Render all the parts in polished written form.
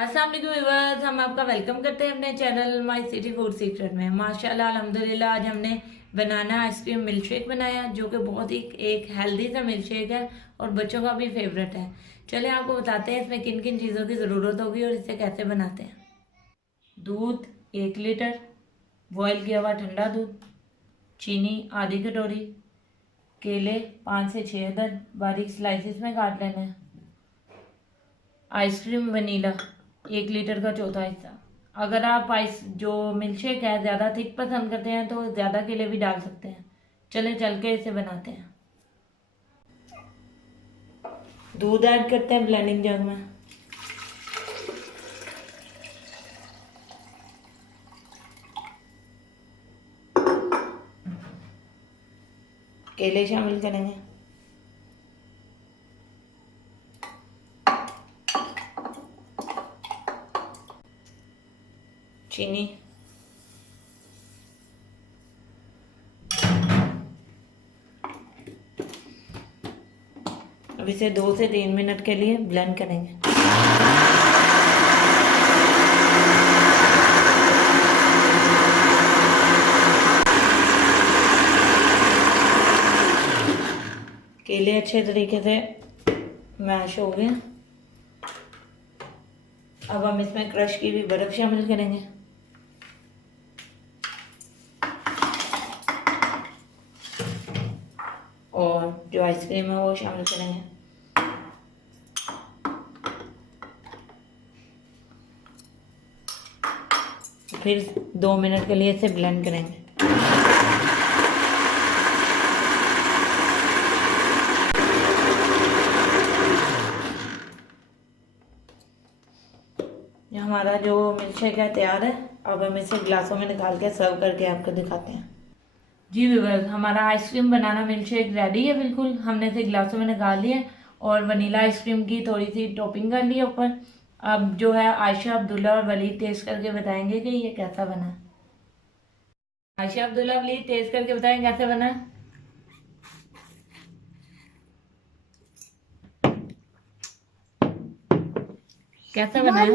अस्सलाम वालेकुम व्यूअर्स, हम आपका वेलकम करते हैं अपने channel my city food secret में। माशाल्लाह अल्हम्दुलिल्लाह आज हमने बनाना आइसक्रीम मिल्क शेक बनाया जो कि बहुत ही एक हेल्दी सा मिल्क शेक है और बच्चों का भी फेवरेट है। चले आपको बताते हैं इसमें किन किन चीज़ों की ज़रूरत होगी और इसे कैसे बनाते हैं। दूध 1 लीटर, बॉयल किया हुआ ठंडा दूध, चीनी आधी कटोरी, केले 5 से 6 अदद बारीक स्लाइसिस में काट लेना है, आइसक्रीम वनीला 1 लीटर का चौथा हिस्सा। अगर आप आइस जो मिल्क शेक है ज़्यादा थिक पसंद करते हैं तो ज़्यादा केले भी डाल सकते हैं। चले चल के इसे बनाते हैं। दूध ऐड करते हैं ब्लेंडिंग जग में, केले शामिल करेंगे, चीनी, अब इसे 2 से 3 मिनट के लिए ब्लेंड करेंगे। केले अच्छे तरीके से मैश हो गए। अब हम इसमें क्रश की हुई बर्फ शामिल करेंगे, और जो आइसक्रीम है वो शामिल करेंगे। फिर 2 मिनट के लिए इसे ब्लेंड करेंगे। हमारा जो मिल्क शेक है तैयार है। अब हम इसे गिलासों में निकाल के सर्व करके आपको दिखाते हैं। जी व्यूअर्स, हमारा ice cream banana milk shake ready है बिल्कुल। हमने इसे गिलासों में निकाल लिया और वनीला आइसक्रीम की थोड़ी सी टॉपिंग कर ली है ऊपर। अब जो है आयशा, अब्दुल्ला और वलीद टेस्ट करके बताएंगे कि ये कैसा बना है। आयशा, अब्दुल्ला, वलीद टेस्ट करके बताएं कैसे बना है। कैसा बना है?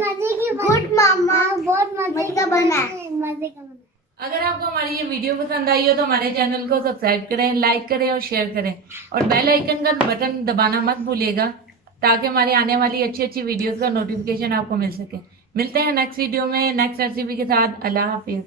गुड मामा, बहुत मजे का बना है, मजे का बना। अगर आपको हमारी ये वीडियो पसंद आई हो तो हमारे चैनल को सब्सक्राइब करें, लाइक करें और शेयर करें, और बेल आइकन का बटन दबाना मत भूलिएगा ताकि हमारी आने वाली अच्छी अच्छी वीडियोस का नोटिफिकेशन आपको मिल सके। मिलते हैं नेक्स्ट वीडियो में नेक्स्ट रेसिपी के साथ। अल्लाह हाफिज।